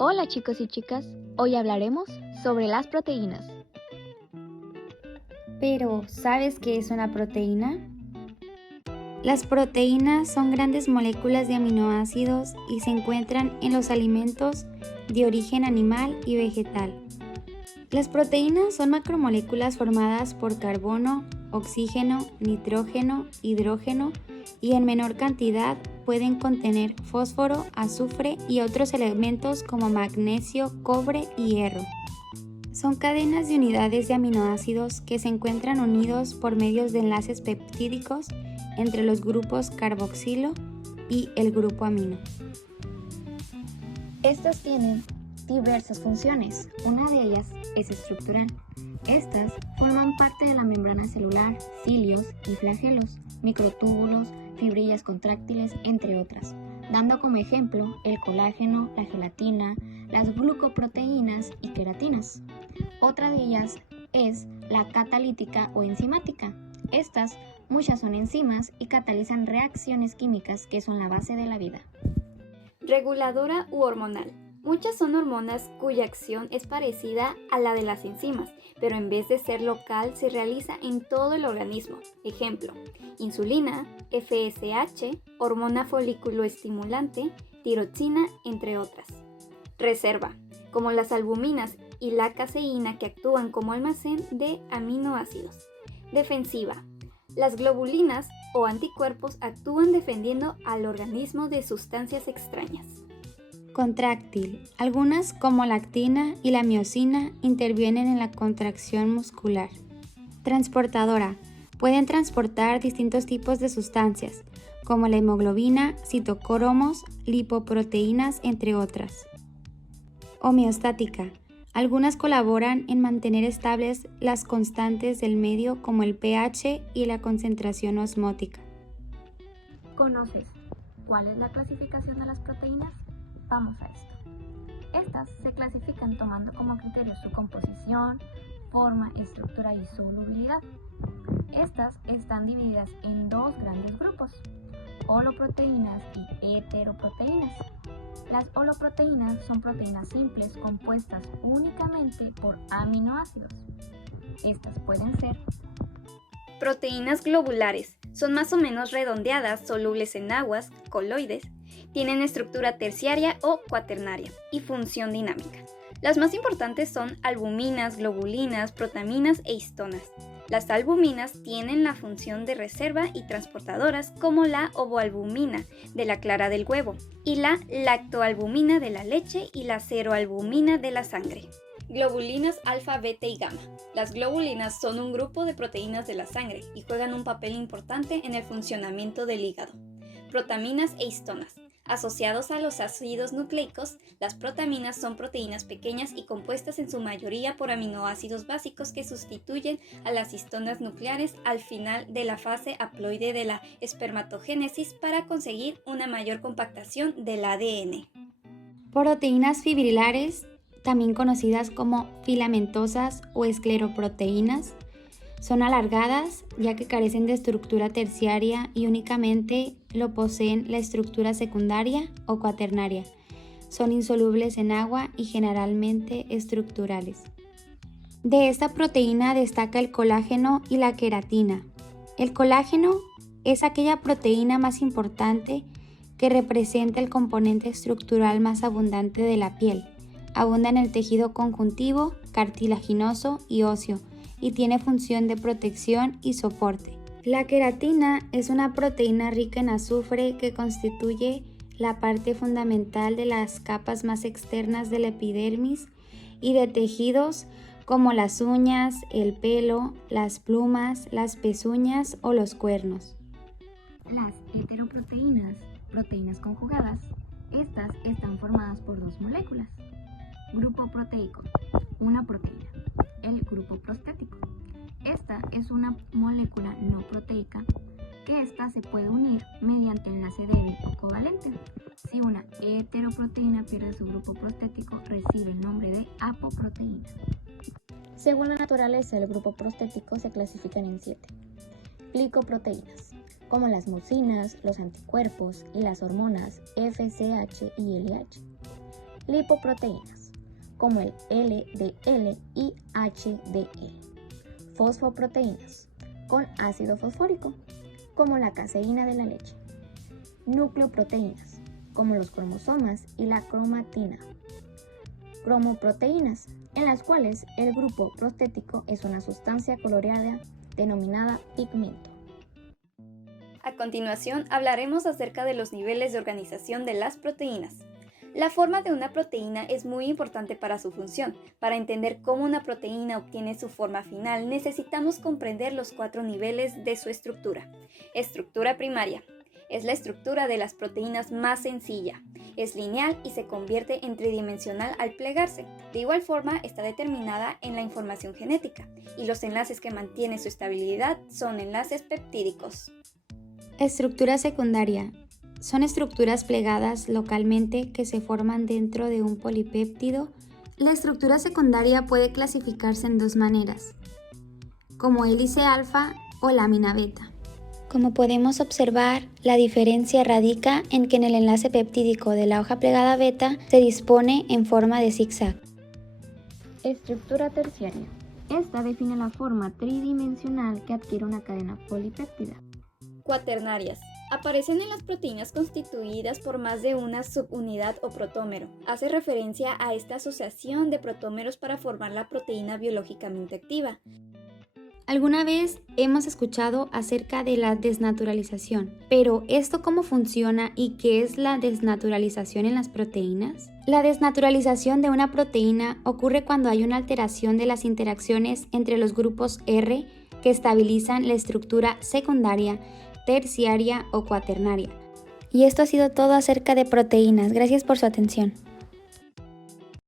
Hola chicos y chicas, hoy hablaremos sobre las proteínas. Pero, ¿sabes qué es una proteína? Las proteínas son grandes moléculas de aminoácidos y se encuentran en los alimentos de origen animal y vegetal. Las proteínas son macromoléculas formadas por carbono, oxígeno, nitrógeno, hidrógeno y en menor cantidad pueden contener fósforo, azufre y otros elementos como magnesio, cobre y hierro. Son cadenas de unidades de aminoácidos que se encuentran unidos por medios de enlaces peptídicos entre los grupos carboxilo y el grupo amino. Estas tienen diversas funciones, una de ellas es estructural. Estas forman parte de la membrana celular, cilios y flagelos, microtúbulos, fibrillas contráctiles, entre otras, dando como ejemplo el colágeno, la gelatina, las glucoproteínas y queratinas. Otra de ellas es la catalítica o enzimática. Estas, muchas son enzimas y catalizan reacciones químicas que son la base de la vida. Reguladora u hormonal. Muchas son hormonas cuya acción es parecida a la de las enzimas, pero en vez de ser local se realiza en todo el organismo. Ejemplo, insulina, FSH, hormona folículo-estimulante, tiroxina, entre otras. Reserva, como las albuminas y la caseína que actúan como almacén de aminoácidos. Defensiva, las globulinas o anticuerpos actúan defendiendo al organismo de sustancias extrañas. Contráctil. Algunas, como la actina y la miosina, intervienen en la contracción muscular. Transportadora. Pueden transportar distintos tipos de sustancias, como la hemoglobina, citocromos, lipoproteínas, entre otras. Homeostática. Algunas colaboran en mantener estables las constantes del medio, como el pH y la concentración osmótica. ¿Conoces cuál es la clasificación de las proteínas? Vamos a esto. Estas se clasifican tomando como criterio su composición, forma, estructura y solubilidad. Estas están divididas en dos grandes grupos, holoproteínas y heteroproteínas. Las holoproteínas son proteínas simples compuestas únicamente por aminoácidos. Estas pueden ser Proteínas globulares. Son más o menos redondeadas, solubles en aguas, coloides. Tienen estructura terciaria o cuaternaria y función dinámica. Las más importantes son albuminas, globulinas, protaminas e histonas. Las albuminas tienen la función de reserva y transportadoras, como la ovoalbumina de la clara del huevo y la lactoalbumina de la leche y la ceroalbumina de la sangre. Globulinas alfa, beta y gamma. Las globulinas son un grupo de proteínas de la sangre y juegan un papel importante en el funcionamiento del hígado. Protaminas e histonas. Asociados a los ácidos nucleicos, las protaminas son proteínas pequeñas y compuestas en su mayoría por aminoácidos básicos que sustituyen a las histonas nucleares al final de la fase haploide de la espermatogénesis para conseguir una mayor compactación del ADN. Proteínas fibrilares, también conocidas como filamentosas o escleroproteínas, son alargadas ya que carecen de estructura terciaria y únicamente lo poseen la estructura secundaria o cuaternaria. Son insolubles en agua y generalmente estructurales. De esta proteína destaca el colágeno y la queratina. El colágeno es aquella proteína más importante que representa el componente estructural más abundante de la piel. Abunda en el tejido conjuntivo, cartilaginoso y óseo, y tiene función de protección y soporte. La queratina es una proteína rica en azufre que constituye la parte fundamental de las capas más externas de la epidermis y de tejidos como las uñas, el pelo, las plumas, las pezuñas o los cuernos. las heteroproteínas, proteínas conjugadas. Estas están formadas por dos moléculas. Grupo proteico, una proteína. El grupo prostético. Esta es una molécula no proteica que esta se puede unir mediante enlace débil o covalente. Si una heteroproteína pierde su grupo prostético, recibe el nombre de apoproteína. Según la naturaleza, el grupo prostético se clasifican en 7. Glicoproteínas, como las mucinas, los anticuerpos y las hormonas FSH y LH. lipoproteínas, como el LDL y HDL, fosfoproteínas, con ácido fosfórico, como la caseína de la leche, nucleoproteínas, como los cromosomas y la cromatina, cromoproteínas, en las cuales el grupo prostético es una sustancia coloreada denominada pigmento. A continuación hablaremos acerca de los niveles de organización de las proteínas. La forma de una proteína es muy importante para su función. Para entender cómo una proteína obtiene su forma final, necesitamos comprender los 4 niveles de su estructura. Estructura primaria. Es la estructura de las proteínas más sencilla. Es lineal y se convierte en tridimensional al plegarse. De igual forma, está determinada en la información genética, y los enlaces que mantienen su estabilidad son enlaces peptídicos. Estructura secundaria. Son estructuras plegadas localmente que se forman dentro de un polipéptido. La estructura secundaria puede clasificarse en 2 maneras, como hélice alfa o lámina beta. Como podemos observar, la diferencia radica en que en el enlace peptídico de la hoja plegada beta se dispone en forma de zigzag. Estructura terciaria. Esta define la forma tridimensional que adquiere una cadena polipéptida. Cuaternarias. Aparecen en las proteínas constituidas por más de una subunidad o protómero. Hace referencia a esta asociación de protómeros para formar la proteína biológicamente activa. Alguna vez hemos escuchado acerca de la desnaturalización, pero ¿esto cómo funciona y qué es la desnaturalización en las proteínas? La desnaturalización de una proteína ocurre cuando hay una alteración de las interacciones entre los grupos R que estabilizan la estructura secundaria, terciaria o cuaternaria. Y esto ha sido todo acerca de proteínas. Gracias por su atención.